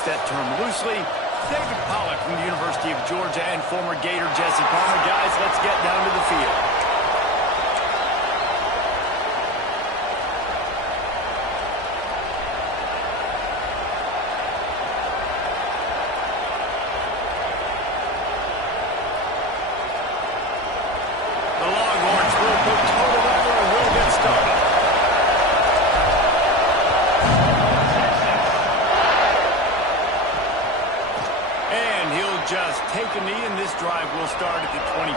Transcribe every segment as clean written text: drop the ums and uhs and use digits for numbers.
use that term loosely. David Pollack from the University of Georgia and former Gator Jesse Palmer. Guys, let's get down to the field. The Longhorns will put total over and will get started. And he'll just take a knee, and this drive will start at the 25.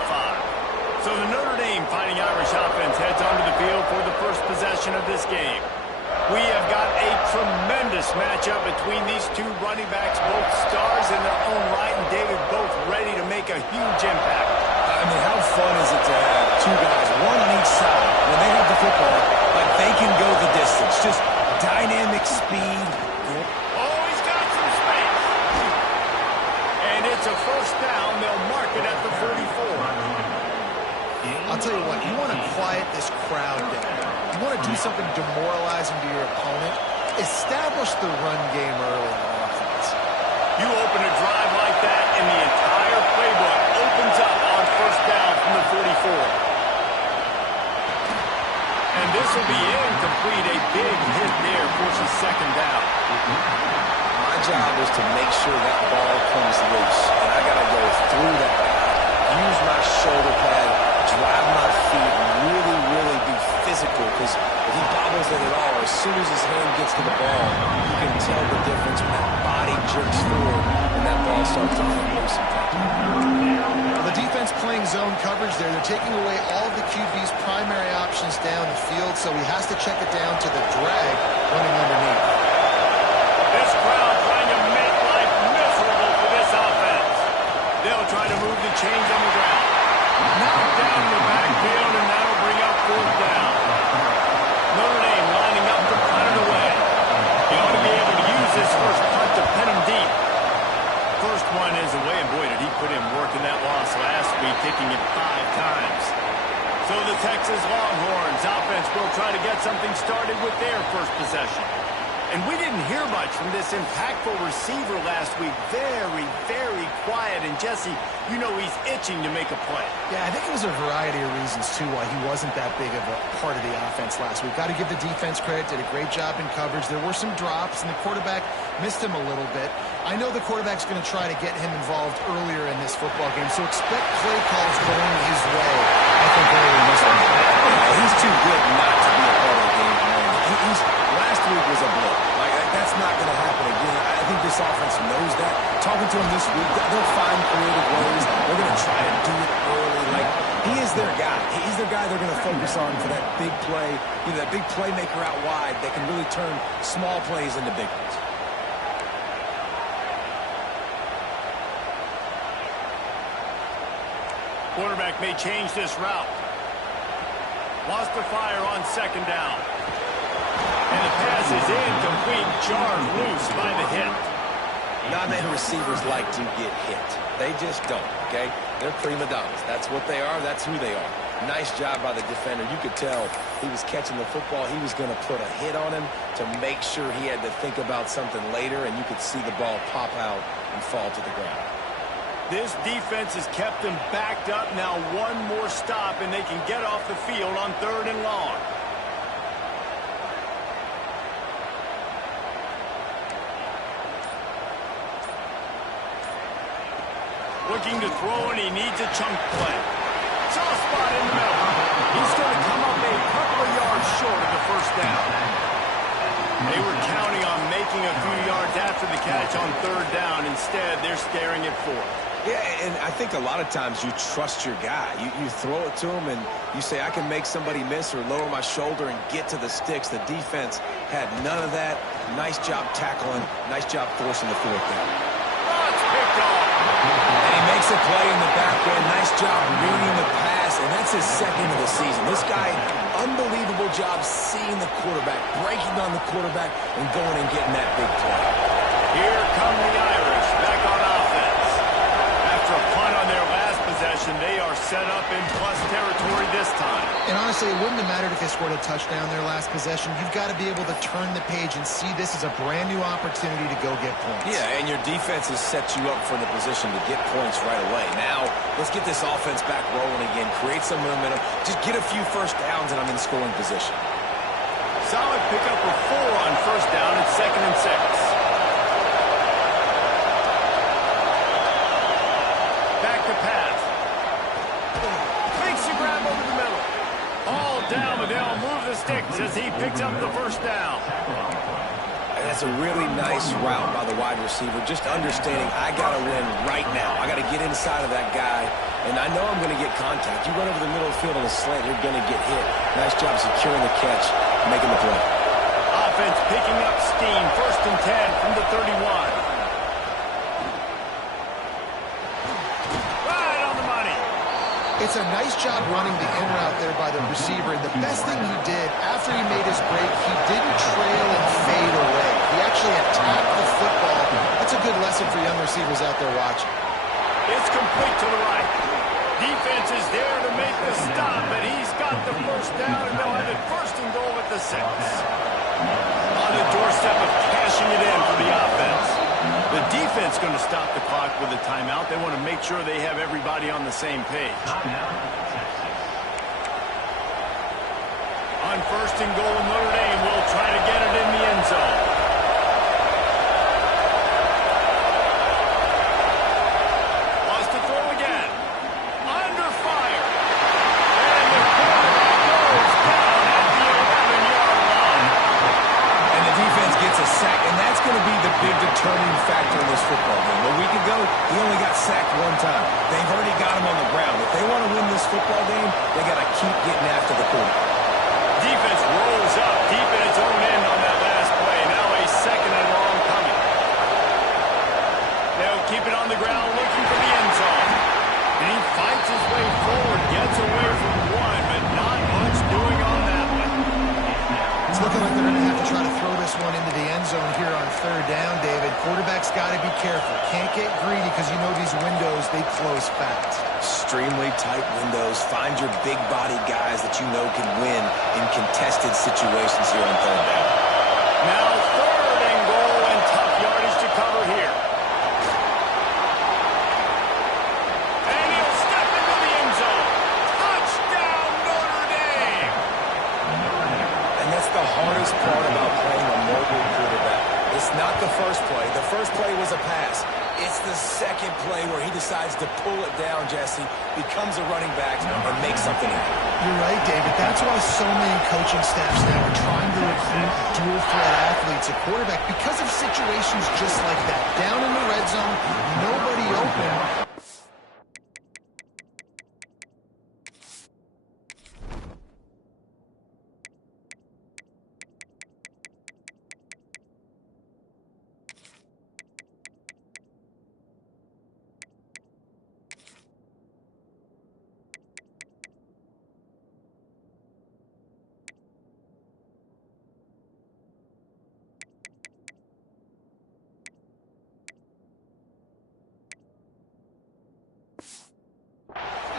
So the Notre Dame Fighting Irish offense heads onto the field for the first possession of this game. We have got a tremendous matchup between these two running backs, both stars in their own right, and David, both ready to make a huge impact. I mean, how fun is it to have two guys, one on each side, when they have the football, like they can go the distance. Just dynamic speed. Oh, he's got some space. And it's a first down. They'll mark it at the 34. I'll tell you what, you want to quiet this crowd down. You want to do something demoralizing to your opponent. Establish the run game early on offense. You open a drive like that, and the entire playbook opens up on first down from the 44. And this will be incomplete. A big hit there forces second down. My job is to make sure that ball comes loose, and I got to go through that guy, use my shoulder pad, drive my feet, and really, really be physical, because if he bobbles it at all, as soon as his hand gets to the ball, you can tell the difference when that body jerks forward and that ball starts to come loose and tight. The defense playing zone coverage there. They're taking away all of the QB's primary options down the field, so he has to check it down to the drag running underneath. This crowd trying to make life miserable for this offense. They'll try to move the chains on the ground. Knocked down in the backfield, and that'll bring up fourth down. Notre Dame lining up to punt it away. He ought to be able to use this first punt to pin him deep. First one is away, and boy, did he put in work in that loss last week, kicking it 5 times. So the Texas Longhorns offense will try to get something started with their first possession. And we didn't hear much from this impactful receiver last week. Very, very quiet. And Jesse, you know he's itching to make a play. Yeah, I think it was a variety of reasons, too, why he wasn't that big of a part of the offense last week. Got to give the defense credit. Did a great job in coverage. There were some drops, and the quarterback missed him a little bit. I know the quarterback's going to try to get him involved earlier in this football game, so expect play calls going his way. I think early in this one. He's too good not to be a part of the game plan. Last week was a blip. That's not going to happen again. I think this offense knows that. Talking to him this week, they'll find creative ways. They're going to try to do it early. Like, he is their guy. He's their guy they're going to focus on for that big play. You know, that big playmaker out wide that can really turn small plays into big ones. Quarterback may change this route. Wants to fire on second down. And the pass is incomplete, jarred loose by the hit. Not many receivers like to get hit. They just don't, okay? They're prima donnas. That's what they are. That's who they are. Nice job by the defender. You could tell he was catching the football. He was going to put a hit on him to make sure he had to think about something later, and you could see the ball pop out and fall to the ground. This defense has kept them backed up. Now one more stop, and they can get off the field on 3rd and long. Looking to throw, and he needs a chunk play. Soft spot in the middle. He's going to come up a couple of yards short of the first down. They were counting on making a few yards after the catch on 3rd down. Instead, they're staring at 4th. Yeah, and I think a lot of times you trust your guy. You throw it to him, and you say, I can make somebody miss or lower my shoulder and get to the sticks. The defense had none of that. Nice job tackling. Nice job forcing the 4th down. Oh, it's picked off. And he makes a play in the back end. Nice job reading the pass, and that's his 2nd of the season. This guy, unbelievable job seeing the quarterback, breaking on the quarterback, and going and getting that big play. Here come the Irish back on offense. After a punt on their last possession, possession. They are set up in plus territory this time. And honestly, it wouldn't have mattered if they scored a touchdown their last possession. You've got to be able to turn the page and see this as a brand new opportunity to go get points. Yeah, and your defense has set you up for the position to get points right away. Now, let's get this offense back rolling again, create some momentum, just get a few first downs, and I'm in scoring position. Solid pickup of 4 on first down at 2nd and 6. Back to pass. Makes a grab over the middle. All down, but they'll move the sticks as he picks up the first down. And that's a really nice route by the wide receiver, just understanding I got to win right now. I got to get inside of that guy, and I know I'm going to get contact. You run over the middle of the field on a slant, you're going to get hit. Nice job securing the catch, making the play. Offense picking up steam. 1st and 10 from the 31. It's a nice job running the in route there by the receiver. And the best thing he did after he made his break, he didn't trail and fade away. He actually attacked the football. That's a good lesson for young receivers out there watching. It's complete to the right. Defense is there to make the stop, and he's got the first down, and they'll have it 1st and goal at the 6. On the doorstep of cashing it in for the offense. The defense going to stop the clock with a timeout. They want to make sure they have everybody on the same page. On 1st and goal, Notre Dame will try to get it in the end zone. Wants to throw again. Under fire. And the quarterback goes down at the 11-yard line. And the defense gets a sack, and that's going to be the big determining factor in this football game. A week ago, he only got sacked 1 time. They've already got him on the ground. If they want to win this football game, they got to keep getting after the quarterback. Defense rolls up deep in its own end on that last play. Now a 2nd and long coming. They'll keep it on the ground looking for the end zone. And he fights his way forward, gets away from 1, but not much doing on that one. It's looking like they're going to have to try to throw this one into the end zone here on 3rd down, David. Quarterback's got to be careful. Can't get greedy because you know these windows, they close fast. Extremely tight windows. Find your big body guys that you know can win in contested situations here on 3rd down. Now 3rd and goal and tough yardage to cover here. And he'll step into the end zone. Touchdown Notre Dame! And that's the hardest part about playing a mobile quarterback. It's not the first play. The first play was a pass. It's the second play where he decides to pull it down, Jesse, becomes a running back, and makes something happen. You're right, David. That's why so many coaching staffs now are trying to recruit dual-threat athletes at quarterback because of situations just like that. Down in the red zone, nobody open.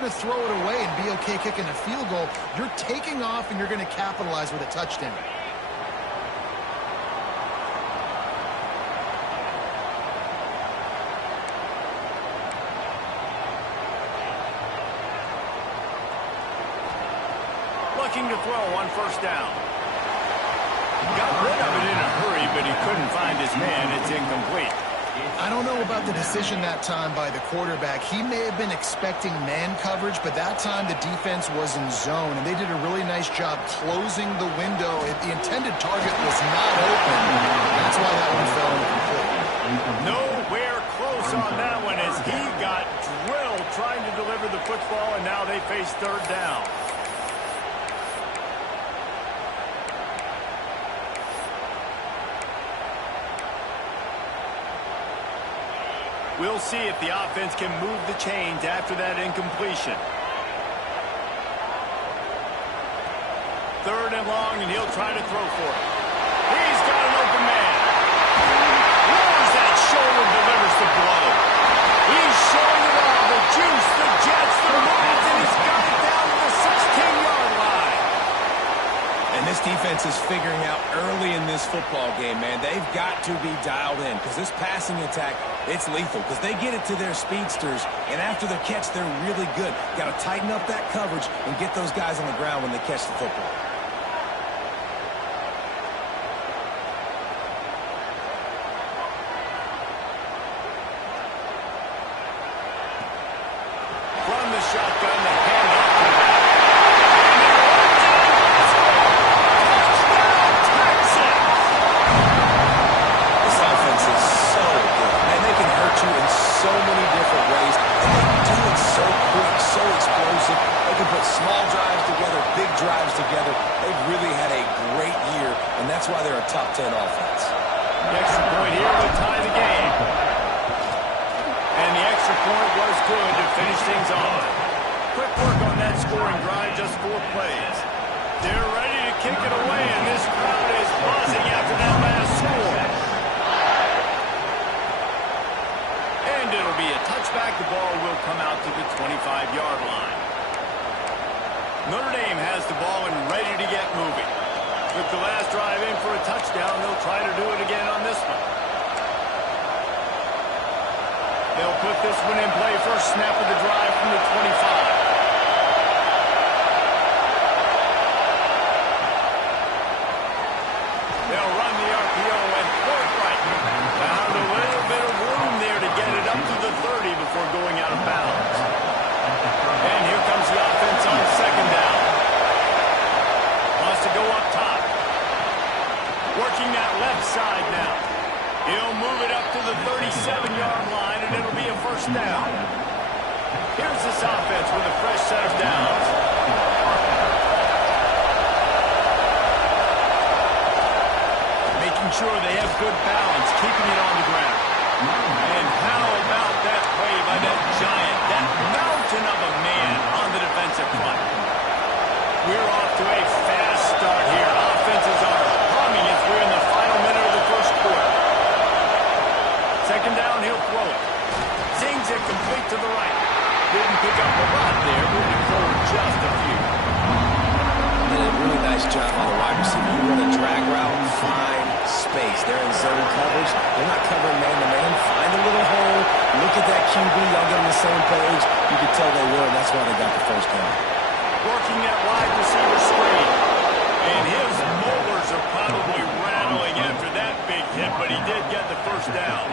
To throw it away and be okay kicking a field goal. You're taking off and you're going to capitalize with a touchdown. Looking to throw on 1st down. Got rid of it in a hurry, but he couldn't find his man. It's incomplete. I don't know about the decision that time by the quarterback. He may have been expecting man coverage, but that time the defense was in zone, and they did a really nice job closing the window. The intended target was not open. That's why that one fell incomplete. Nowhere close on that one as he got drilled trying to deliver the football, and now they face 3rd down. We'll see if the offense can move the chains after that incompletion. 3rd and long, and he'll try to throw for it. He's got an open man. Lowers that shoulder, delivers the blow. He's showing it all. The juice, the Jets, the offense is figuring out early in this football game, man. They've got to be dialed in because this passing attack, it's lethal because they get it to their speedsters, and after the catch, they're really good. Got to tighten up that coverage and get those guys on the ground when they catch the football. From the shotgun, the handoff to the back. This offense is so good, and they can hurt you in so many different ways, and they do it so quick, so explosive. They can put small drives together, big drives together. They've really had a great year, and that's why they're a top 10 offense. The extra point here will tie the game. And the extra point was good to finish things off. Quick work on that scoring drive, just 4 plays. They're ready to kick it away, and this crowd is buzzing after that last score. And it'll be a touchback. The ball will come out to the 25-yard line. Notre Dame has the ball and ready to get moving. With the last drive in for a touchdown, they'll try to do it again on this one. They'll put this one in play. First snap of the drive from the 25. They'll run the RPO and point right. Found a little bit of room there to get it up to the 30 before going out of bounds. And here comes the offense on second down. Wants to go up top. Working that left side now. He'll move it up to the 37-yard line, and it'll be a first down. Here's this offense with a fresh set of downs. Making sure they have good balance, keeping it on the ground. And how about that play by that giant, that mountain of a man on the defensive front? We're off to a fast start here. Offenses are humming as we're in the final minute of the first quarter. Second down, he'll throw it. Zings it complete to the right. Didn't pick up a lot there, moving forward just a few. Did a really nice job on the wide receiver. You run a drag route, find space. They're in zone coverage. They're not covering man-to-man. Find a little hole. Look at that QB. Y'all get on the same page. You can tell they were, and that's why they got the first down. Working that wide receiver screen. And his molars are probably rattling after that big hit, but he did get the first down.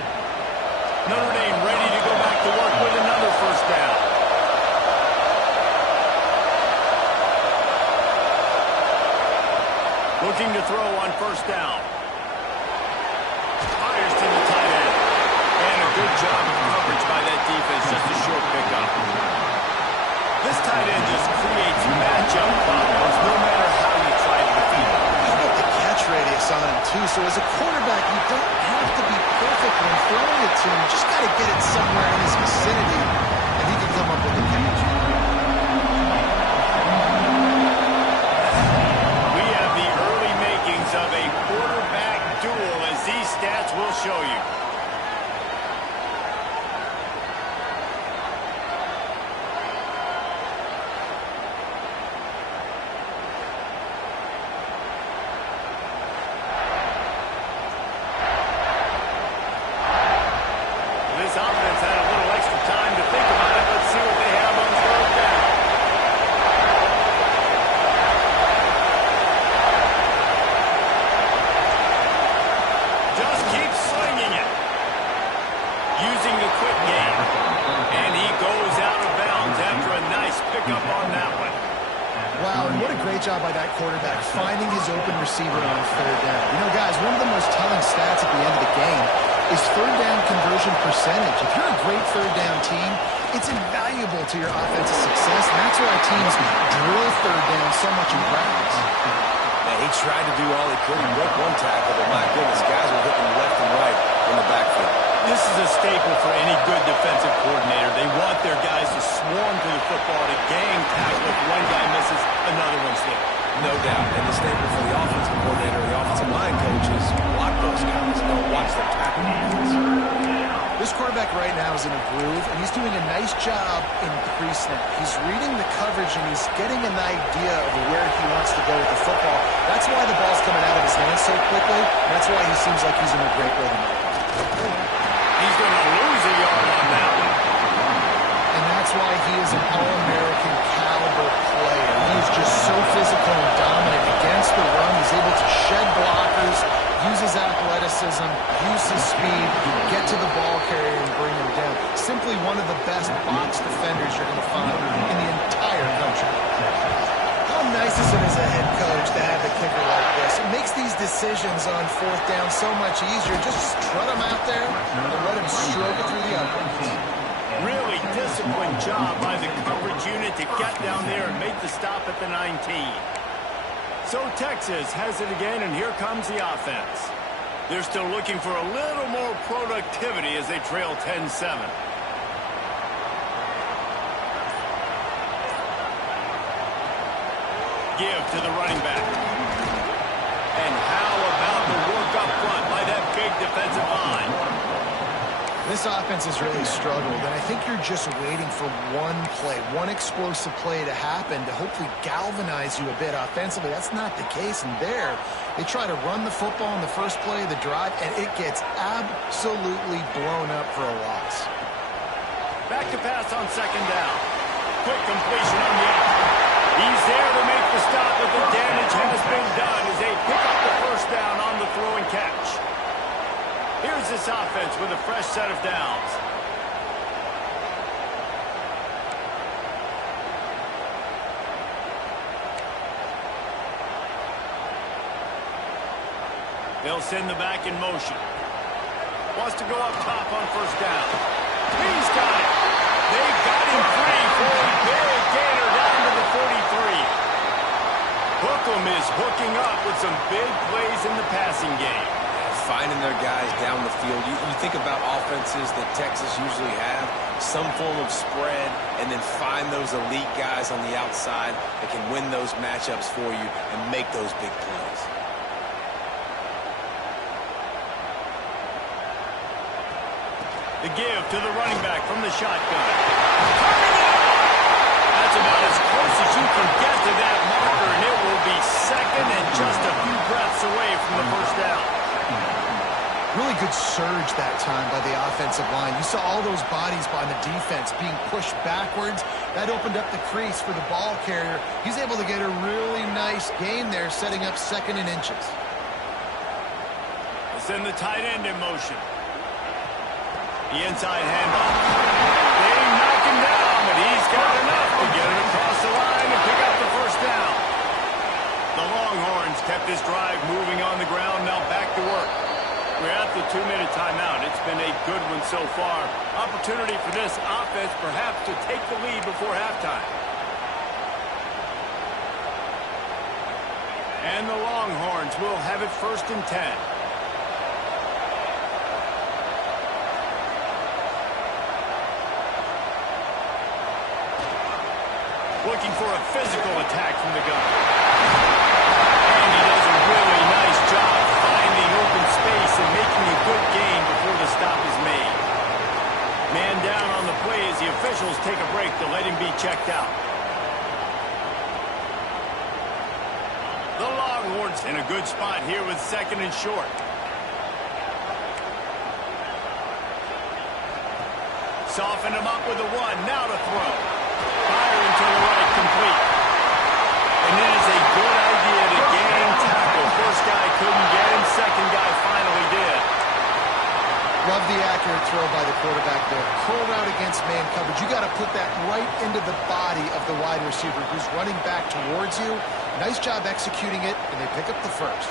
Notre Dame ready to go back to work with another first down. Looking to throw on first down. Fires to the tight end. And a good job of coverage by that defense. Just a short pickup. This tight end just creates matchup problems no matter how you try to defeat him. How about the catch radius on him, too? So as a quarterback, you don't have to be perfect when throwing it to him. You just got to get it somewhere in his vicinity, and he can come up with the catch. We have the early makings of a quarterback duel, as these stats will show you. This offense had a little extra time to think about it. Let's see what they have on third down. Just keep slinging it. Using the quick game. And he goes out of bounds after a nice pickup on that one. Wow, and what a great job by that quarterback, finding his open receiver on third down. You know, guys, one of the most telling stats at the end of the game is third down conversion percentage. If you're a great third down team, it's invaluable to your offensive success, and that's why teams drill third down so much in practice. Man, he tried to do all he could. He broke one tackle, but my goodness, guys were hitting left and right in the backfield. This is a staple for any good defensive coordinator. They want their guys to swarm to the football, to gang tackle. If one guy misses, another one's there. No doubt. And the staple for the offensive coordinator and the offensive line coaches, block those guys. Don't watch them tackle defense. This quarterback right now is in a groove, and he's doing a nice job in pre-snap. He's reading the coverage, and he's getting an idea of where he wants to go with the football. That's why the ball's coming out of his hands so quickly. That's why he seems like he's in a great rhythm. He's going to lose a yard on that one. And that's why he is an All-American caliber player. He's just so physical and dominant against the run. He's able to shed blockers, use his athleticism, use his speed, get to the ball carrier and bring him down. Simply one of the best box defenders you're going to find in the entire country. How nice is it as a head coach to have a kicker like this? It makes these decisions on fourth down so much easier. Just strut him out there and let him stroke it through the uprights. Really disciplined job by the coverage unit to get down there and make the stop at the 19. So Texas has it again, and here comes the offense. They're still looking for a little more productivity as they trail 10-7. Give to the running back. And how about the work up front by that big defensive line? This offense has really struggled, and I think you're just waiting for one play, one explosive play to happen to hopefully galvanize you a bit offensively. That's not the case, and there they try to run the football in the first play of the drive, and it gets absolutely blown up for a loss. Back to pass on second down. Quick completion on the out. He's there to make the stop, but the damage has been done as they pick up the first down on the throw and catch. Here's this offense with a fresh set of downs. They'll send the back in motion. Wants to go up top on first down. He's got it. They got him free for a big gainer down to the 43. Hookem is hooking up with some big plays in the passing game. Finding their guys down the field. You think about offenses that Texas usually have, some form of spread, and then find those elite guys on the outside that can win those matchups for you and make those big plays. The give to the running back from the shotgun. That's about as close as you can get to that marker, and it will be second and just a few breaths away from the first down. Really good surge that time by the offensive line. You saw all those bodies by the defense being pushed backwards. That opened up the crease for the ball carrier. He's able to get a really nice gain there, setting up second and inches. We'll send the tight end in motion. The inside handoff. They knock him down, but he's got enough to get it across the line and pick up the first down. The Longhorns kept this drive moving on the ground, now back to work. We're at the 2-minute timeout. It's been a good one so far. Opportunity for this offense perhaps to take the lead before halftime. And the Longhorns will have it 1st and 10. Looking for a physical attack from the gun. And he does a really nice job finding open space and making a good gain before the stop is made. Man down on the play as the officials take a break to let him be checked out. The Longhorns in a good spot here with second and short. Soften him up with a one. Now to throw. Firing to the right, complete. And it is a good idea to gain tackle. First guy couldn't get him. Second guy finally did. Love the accurate throw by the quarterback there. Curl route against man coverage. You got to put that right into the body of the wide receiver who's running back towards you. Nice job executing it, and they pick up the first.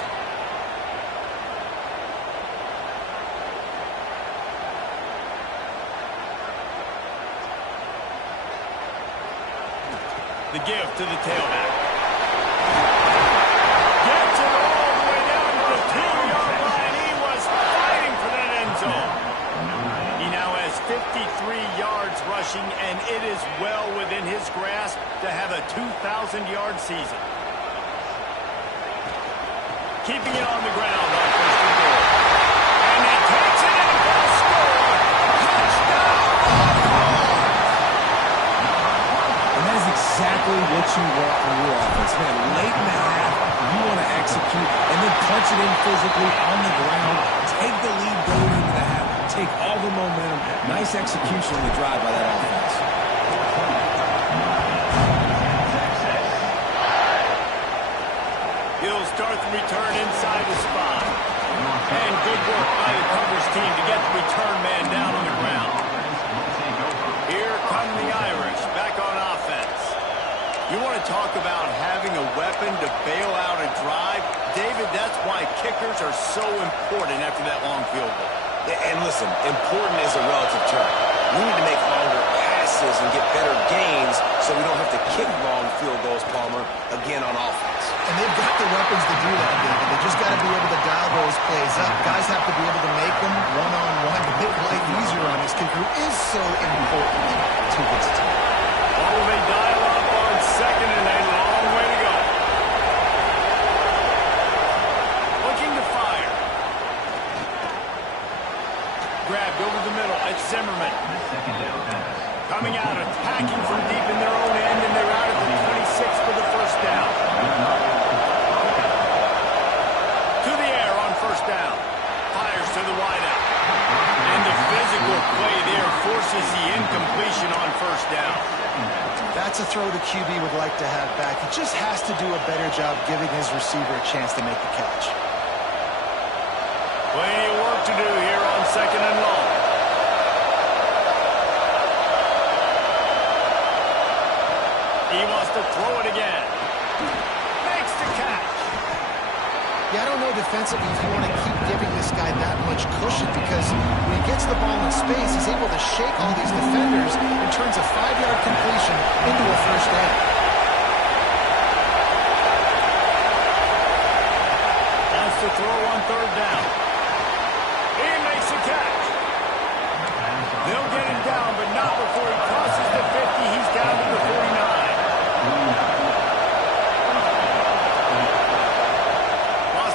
The give to the tailback. Gets it all the way down to the 2-yard line. He was fighting for that end zone. He now has 53 yards rushing, and it is well within his grasp to have a 2,000-yard season. Keeping it on the ground on 1st and goal. And he takes it in for a score. Touchdown! physically on the ground, take the lead going into the half, take all the momentum. Nice execution on the drive by that offense. He'll start the return inside the spot. And good work by the coverage team to get the return man down on the ground. Here come the Irish back on offense. You want to talk about having a weapon to bail out a drive? David, that's why kickers are so important after that long field goal. And listen, important is a relative term. We need to make longer passes and get better gains so we don't have to kick long field goals, Palmer, again on offense. And they've got the weapons to do that, David. They just got to be able to dial those plays up. Guys have to be able to make them one-on-one to make life easier on his kicker, who is so important to his team. Oh, they dial up on second and a long way to go. Looking to fire. Grabbed over the middle at Zimmerman. Coming out, attacking from deep in their own end, and they're out of the 26 for the first down. To the air on first down. Fires to the wideout. And the physical play there forces the incompletion on first down. That's a throw the QB would like to have back. He just has to do a better job giving his receiver a chance to make the catch. Plenty of work to do here on second and long. He wants to throw it again. Makes the catch. Yeah, I don't know defensively if you want to keep giving this guy that much cushion, because when he gets the ball in space, he's able to shake all these defenders and turns a 5-yard completion into a first down. Wants to throw on third down. He makes the catch. They'll get him down, but not before he crosses the 50. He's down to the 49.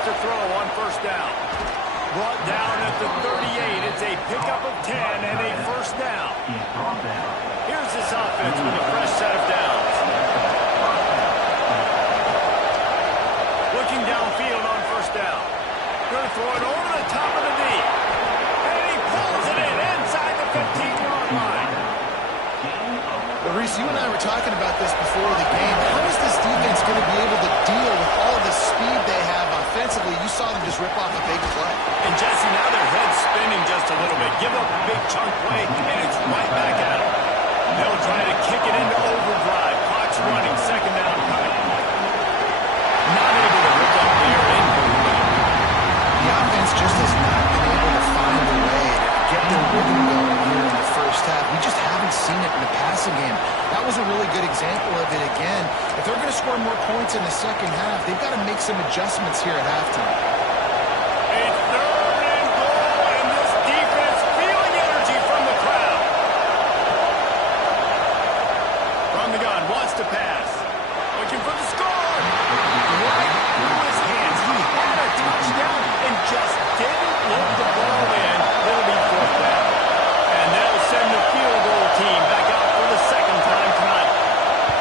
To throw on first down. Brought down at the 38. It's a pickup of 10 and a first down. Here's this offense with a fresh set of downs. Looking downfield on first down. Going to throw it over the top of the knee. And he pulls it in inside the 15-yard line. Well, Reese, you and I were talking about this before the game. How is this defense going to be able to deal with all the speed they have offensively? You saw them just rip off a big play. And Jesse, now their head's spinning just a little bit. Give up a big chunk play, and it's right back at them. They'll try to kick it into overdrive. Clock's running. Second down coming. Not able to rip up there. The offense just has not been able to find a way to get their rhythm going here in the first half. We just haven't seen it in the passing game. That was a really good example of it again. If they're going to score more points in the second half, they've got to make some adjustments here at halftime. It's third and goal, and this defense feeling energy from the crowd. From the gun, wants to pass. Looking for the score. Right through his hands. He had a touchdown and just didn't look the ball in. It'll be fourth down. And they'll send the field goal team back out for the second time tonight.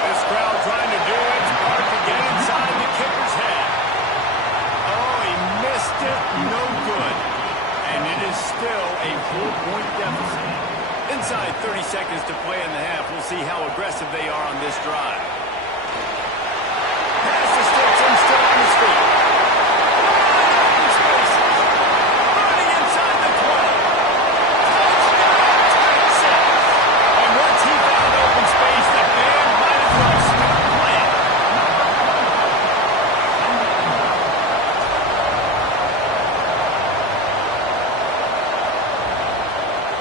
This crowd trying to do its part to get inside the kicker's head. Oh, he missed it. No good. And it is still a 4-point deficit. Inside 30 seconds to play in the half. We'll see how aggressive they are on this drive. Pass to Stetson, still on his feet. Running inside the 20. Touchdown, Texas. And once he found open space, the band might as well stop playing.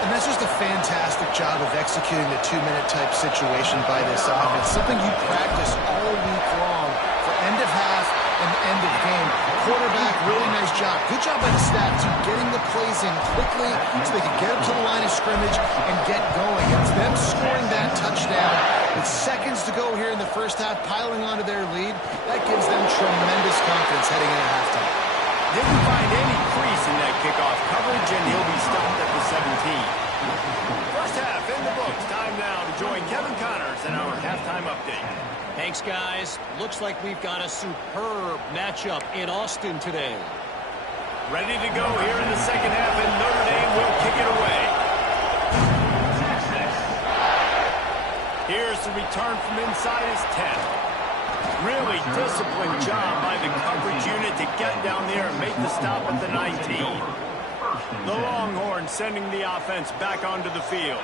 And that's just a fantastic job of executing the 2-minute type situation by this offense. Something you practice all week long for end of half and end of game. Quarterback, really nice job. Good job by the staff, too, getting the plays in quickly so they can get up to the line of scrimmage and get going. It's them scoring that touchdown with seconds to go here in the first half, piling onto their lead. That gives them tremendous confidence heading into halftime. Didn't find any crease in that kickoff coverage, and he'll be stopped at the 17. First half in the books. Time now to join Kevin Connors in our halftime update. Thanks, guys. Looks like we've got a superb matchup in Austin today. Ready to go here in the second half, and Notre Dame will kick it away. Here's the return from inside his 10. Really disciplined job by the coverage unit to get down there and make the stop at the 19. The Longhorns sending the offense back onto the field.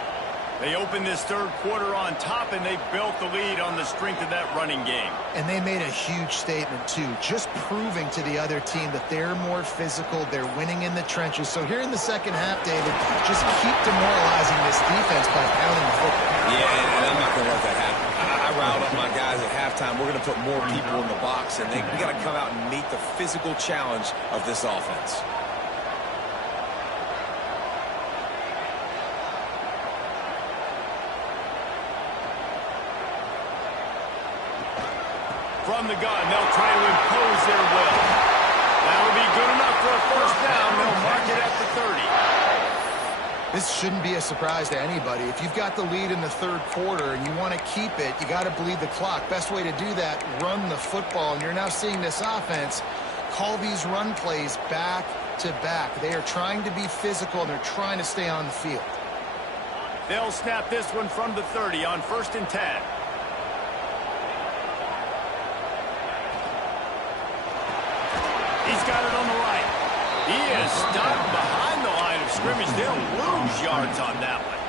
They opened this third quarter on top, and they built the lead on the strength of that running game. And they made a huge statement, too, just proving to the other team that they're more physical, they're winning in the trenches. So here in the second half, David, just keep demoralizing this defense by pounding the football. Yeah, and I'm not going to let that happen. I riled up my guys at halftime. We're going to put more people in the box, and we got to come out and meet the physical challenge of this offense. From the gun, they'll try to impose their will. That'll be good enough for a first down. They'll mark it at the 30. This shouldn't be a surprise to anybody. If you've got the lead in the third quarter and you want to keep it, you got to bleed the clock. Best way to do that, run the football. And you're now seeing this offense call these run plays back to back. They are trying to be physical, and they're trying to stay on the field. They'll snap this one from the 30 on 1st and 10. He's got it on the right. He is stopped behind the line of scrimmage. They'll lose yards on that one.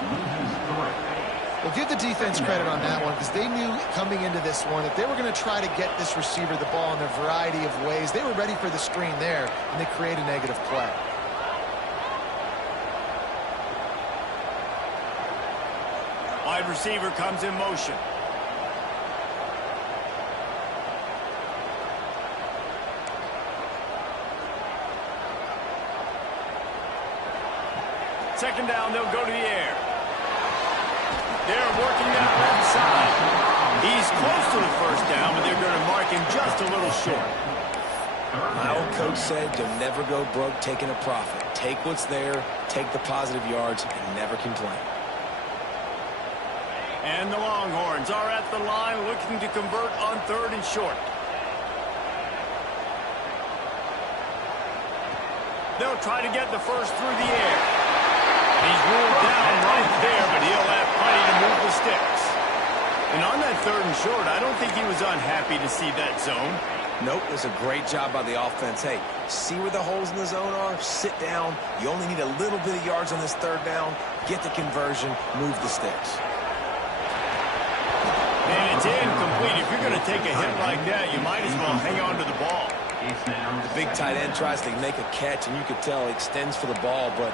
Well, give the defense credit on that one, because they knew coming into this one that they were going to try to get this receiver the ball in a variety of ways. They were ready for the screen there, and they create a negative play. Wide receiver comes in motion. Second down, they'll go to the air. They're working that left side. He's close to the first down, but they're going to mark him just a little short. My old coach said, you'll never go broke taking a profit. Take what's there, take the positive yards, and never complain. And the Longhorns are at the line looking to convert on 3rd and short. They'll try to get the first through the air. He's ruled down right there, but he'll have plenty to move the sticks. And on that 3rd and short, I don't think he was unhappy to see that zone. Nope, it was a great job by the offense. Hey, see where the holes in the zone are? Sit down. You only need a little bit of yards on this 3rd down. Get the conversion, move the sticks. And it's incomplete. If you're going to take a hit like that, you might as well hang on to the ball. The big tight end tries to make a catch, and you could tell he extends for the ball, but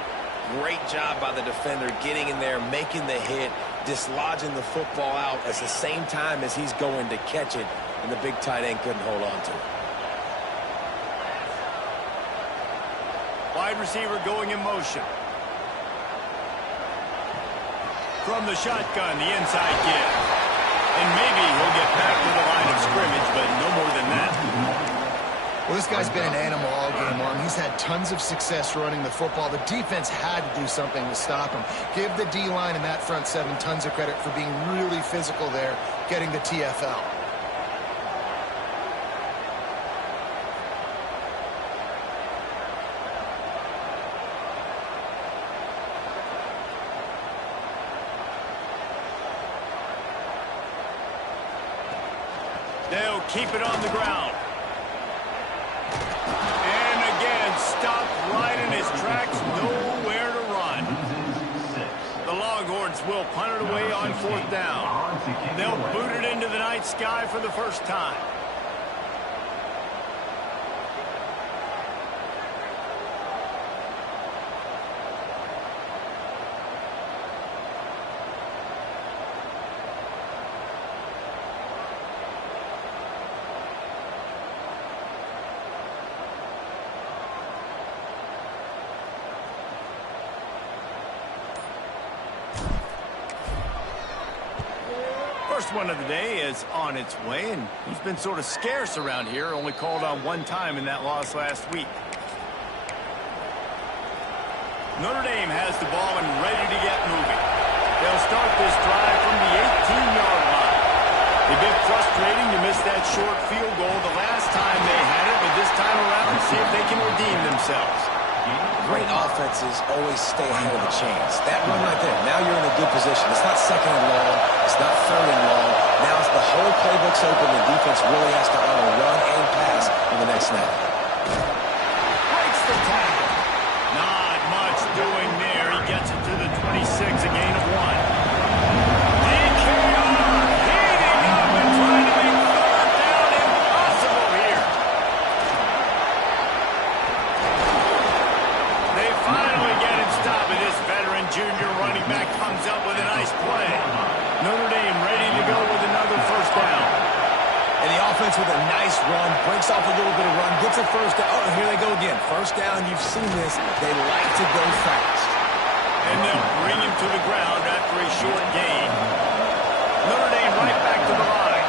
great job by the defender getting in there, making the hit, dislodging the football out at the same time as he's going to catch it, and the big tight end couldn't hold on to it. Wide receiver going in motion. From the shotgun, the inside give. And maybe he'll get back to the line of scrimmage, but no more than that. Well, this guy's been an animal all game long. He's had tons of success running the football. The defense had to do something to stop him. Give the D-line and that front 7 tons of credit for being really physical there, getting the TFL. They'll keep it on the ground. And again, stopped right in his tracks, nowhere to run. The Longhorns will punt it away on 4th down. They'll boot it into the night sky for the first time. First one of the day is on its way, and he's been sort of scarce around here, only called on 1 time in that loss last week. Notre Dame has the ball and ready to get moving. They'll start this drive from the 18-yard line. A bit frustrating to miss that short field goal the last time they had it, but this time around, see if they can redeem themselves. Great offenses always stay ahead of the chains. That run right there, now you're in a good position. It's not second and long. It's not third and long. Now it's the whole playbook's open. The defense really has to honor run and pass on the next snap. Breaks the tackle. Not much doing there. He gets it to the 26, a gain of 1. DKR heating up and trying to make third down impossible here. They finally get him stopped, and this veteran junior running back comes up with a nice play. Notre Dame ready to go with another first down. And the offense with a nice run, breaks off a little bit of run, gets a first down. Oh, here they go again. First down, you've seen this. They like to go fast. And they'll bring him to the ground after a short gain. Notre Dame right back to the line.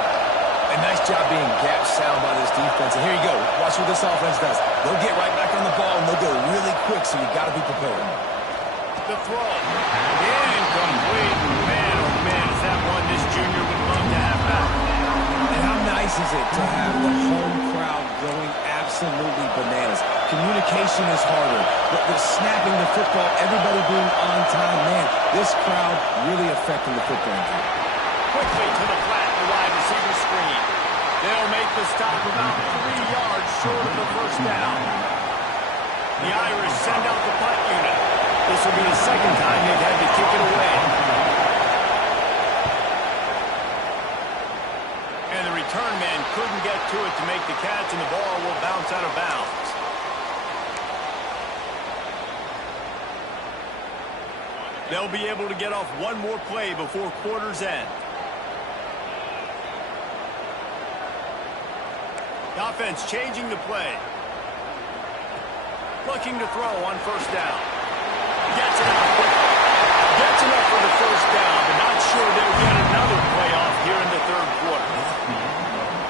A nice job being gap sound by this defense. And here you go. Watch what this offense does. They'll get right back on the ball, and they'll go really quick, so you got to be prepared. The throw. Incomplete. Man, oh man, is that one this junior would love to have back. And how nice is it to have the home crowd going absolutely bananas? Communication is harder, but the snapping the football, everybody being on time, man, this crowd really affecting the football game. Quickly to the flat, the wide receiver screen. They'll make the stop about 3 yards short of the first down. The Irish send out the punt unit. This will be the second time they've had to kick it away. And the return man couldn't get to it to make the catch, and the ball will bounce out of bounds. They'll be able to get off one more play before quarter's end. The offense changing the play. Looking to throw on first down. Gets it out quickly. Gets enough for the first down, but not sure they'll get another playoff here in the third quarter.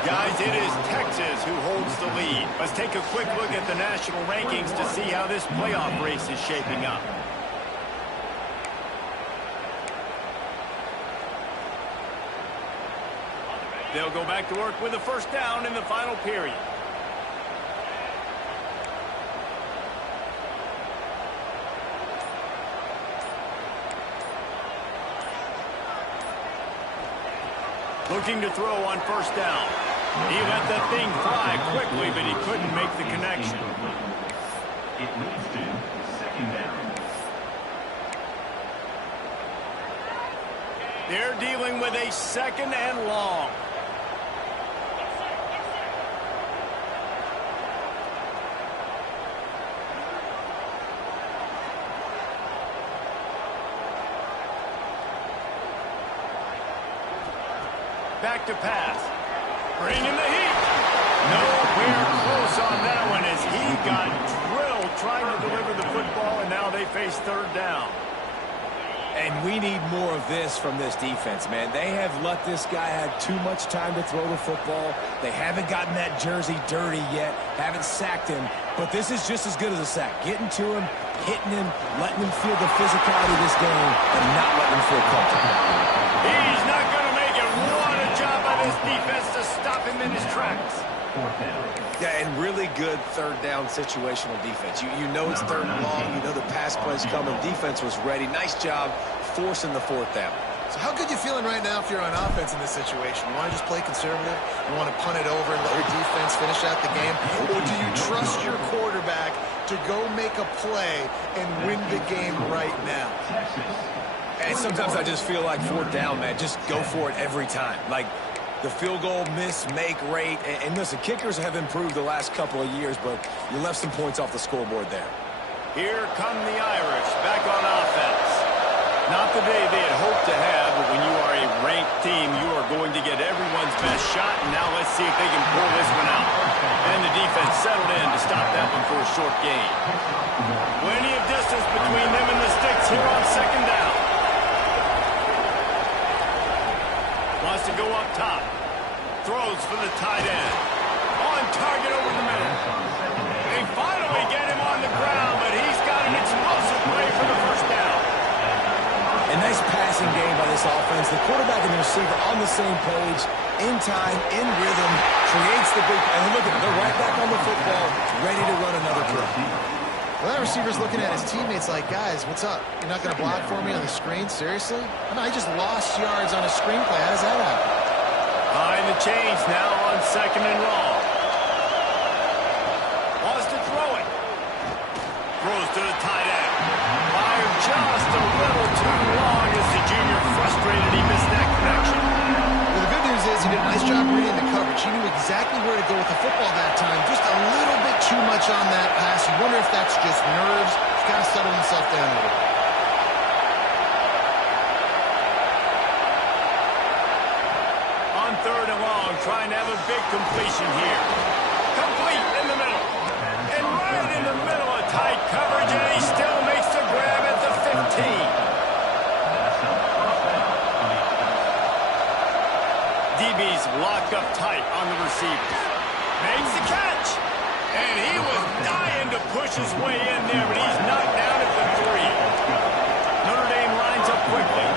Guys, it is Texas who holds the lead. Let's take a quick look at the national rankings to see how this playoff race is shaping up. They'll go back to work with a first down in the final period. Looking to throw on first down. He let that thing fly quickly, but he couldn't make the connection. It leads to second down. They're dealing with a second and long. Back to pass. Bringing the heat. Nowhere close on that one as he got drilled trying to deliver the football, and now they face third down. And we need more of this from this defense, man. They have let this guy have too much time to throw the football. They haven't gotten that jersey dirty yet, haven't sacked him. But this is just as good as a sack. Getting to him, hitting him, letting him feel the physicality of this game, and not letting him feel comfortable. He's not going to make it. What a job by this defense to stop him in his tracks. Yeah, and really good third down situational defense. You know it's third and long. You know the pass play's coming. Defense was ready. Nice job forcing the fourth down. So how good you feeling right now if you're on offense in this situation? You want to just play conservative? You want to punt it over and let your defense finish out the game? Or do you trust your quarterback to go make a play and win the game right now? And sometimes I just feel like fourth down, man, just go for it every time. Like the field goal miss-make rate. And listen, kickers have improved the last couple of years, but you left some points off the scoreboard there. Here come the Irish back on offense. Not the day they had hoped to have, but when you are a ranked team, you are going to get everyone's best shot. And now let's see if they can pull this one out. And the defense settled in to stop that one for a short gain. Plenty of distance between them and the sticks here on second down. Wants to go up top. Throws for the tight end. On target over the middle. They finally get him on the ground, but he's got an explosive play for the first down. A nice passing game by this offense. The quarterback and the receiver on the same page, in time, in rhythm, creates the big... And look at them. They're right back on the football, ready to run another play. Well, that receiver's looking at his teammates like, guys, what's up? You're not going to block for me on the screen? Seriously? I mean, I just lost yards on a screen play. How does that happen? Behind the chains now on 2nd and long. Wants to throw it. Throws to the tight end. Fired just a little too long as the junior frustrated. He missed that connection. Well, the good news is he did a nice job reading the coverage. He knew exactly where to go with the football that time. Just a little bit too much on that pass. You wonder if that's just nerves. He's got to settle himself down a little bit. On 3rd and long, trying to have a big completion here. Complete in the middle. And right in the middle of tight coverage, and he still makes the grab at the 15. DB's locked up tight on the receivers. Makes the catch. And he was dying to push his way in there, but he's knocked down at the 3. Notre Dame lines up quickly.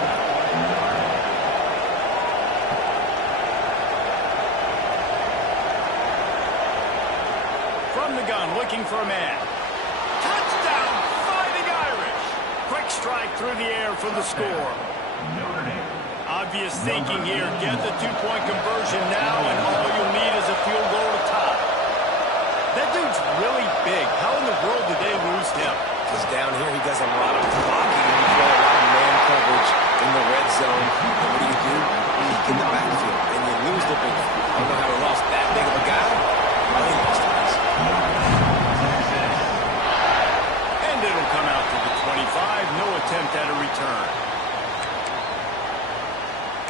From the gun, looking for a man. Touchdown, Fighting Irish. Quick strike through the air for the score. Notre Dame. Obvious thinking here. Get the 2-point conversion now, and all you'll need is a field goal to tie. That dude's really big. How in the world did they lose him? Because down here he does a lot of blocking and you play a lot of man coverage in the red zone. And what do? Weak in the backfield, and you lose the big one. I don't know how he lost that big of a guy. Well, he lost it. And it'll come out to the 25. No attempt at a return.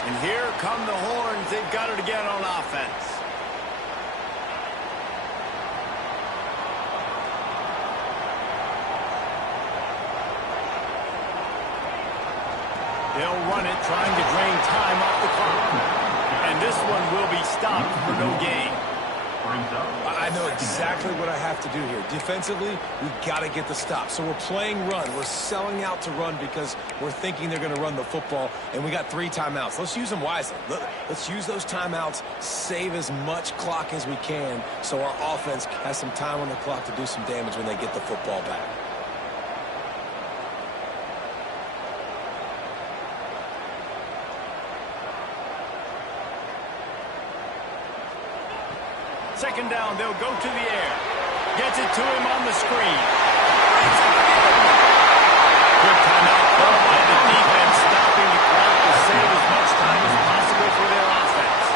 And here come the Horns. They've got it again on offense. They'll run it, trying to drain time off the clock. And this one will be stopped for no gain. I know exactly what I have to do here. Defensively, we've got to get the stop. So we're playing run. We're selling out to run because we're thinking they're going to run the football, and we got 3 timeouts. Let's use them wisely. Let's use those timeouts, save as much clock as we can so our offense has some time on the clock to do some damage when they get the football back. Second down, they'll go to the air. Gets it to him on the screen. Brings it again. Good timeout called by the defense, stopping the clock to save as much time as possible for their offense.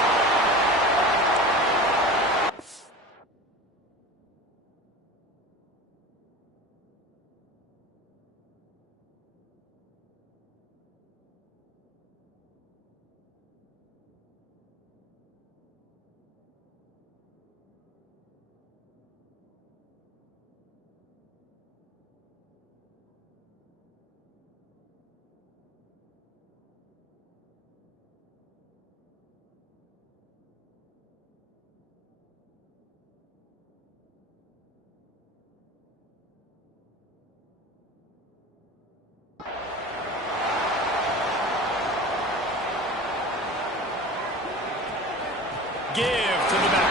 Give to the back.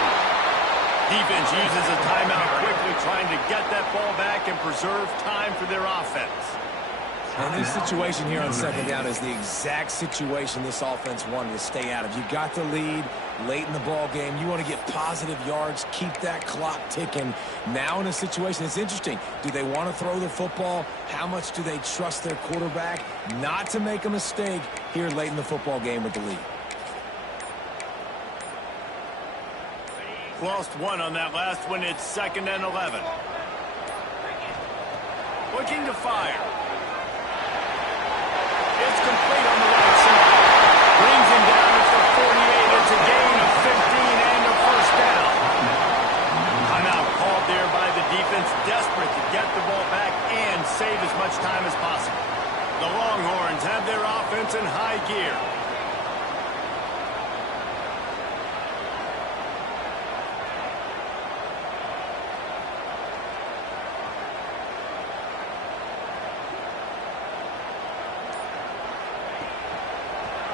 Defense uses a timeout quickly, trying to get that ball back and preserve time for their offense. And this situation here on second down is the exact situation this offense wanted to stay out of. You got the lead late in the ball game. You want to get positive yards, keep that clock ticking. Now in a situation, it's interesting. Do they want to throw the football? How much do they trust their quarterback not to make a mistake here late in the football game with the lead? Lost one on that last one. It's 2nd and 11. Looking to fire. It's complete on the right side. Brings him down at the 48. It's a gain of 15 and a first down. Timeout called there by the defense, desperate to get the ball back and save as much time as possible. The Longhorns have their offense in high gear.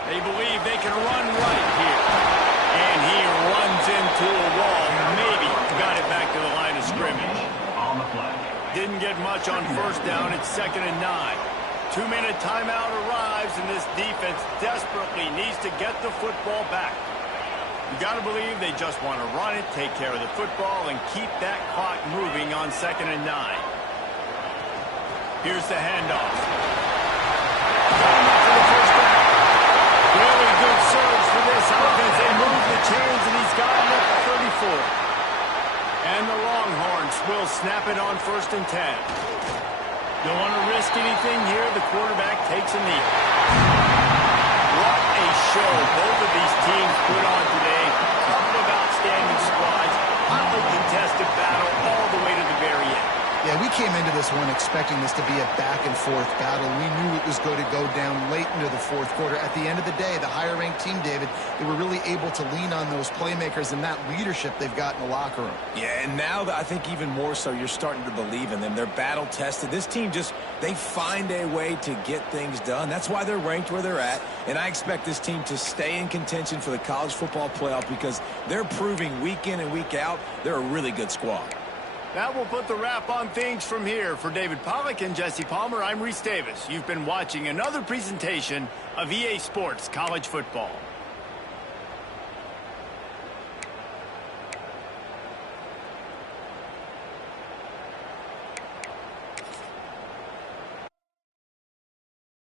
They believe they can run right here. And he runs into a wall. Maybe got it back to the line of scrimmage. On the flag. Didn't get much on first down. It's 2nd and 9. 2-minute timeout arrives, and this defense desperately needs to get the football back. You got to believe they just want to run it, take care of the football, and keep that clock moving on 2nd and 9. Here's the handoff. For the first down. Really good surge for this offense. They move the chains, and he's got it up to 34. And the Longhorns will snap it on 1st and 10. Don't want to risk anything here. The quarterback takes a knee. What a show both of these teams put on today. Couple of outstanding squads. Hotly contested battle all the way to the very end. Yeah, we came into this one expecting this to be a back-and-forth battle. We knew it was going to go down late into the fourth quarter. At the end of the day, the higher-ranked team, David, they were really able to lean on those playmakers and that leadership they've got in the locker room. Yeah, and now I think even more so, you're starting to believe in them. They're battle-tested. This team they find a way to get things done. That's why they're ranked where they're at. And I expect this team to stay in contention for the college football playoff because they're proving week in and week out they're a really good squad. That will put the wrap on things from here. For David Pollack and Jesse Palmer, I'm Reese Davis. You've been watching another presentation of EA Sports College Football.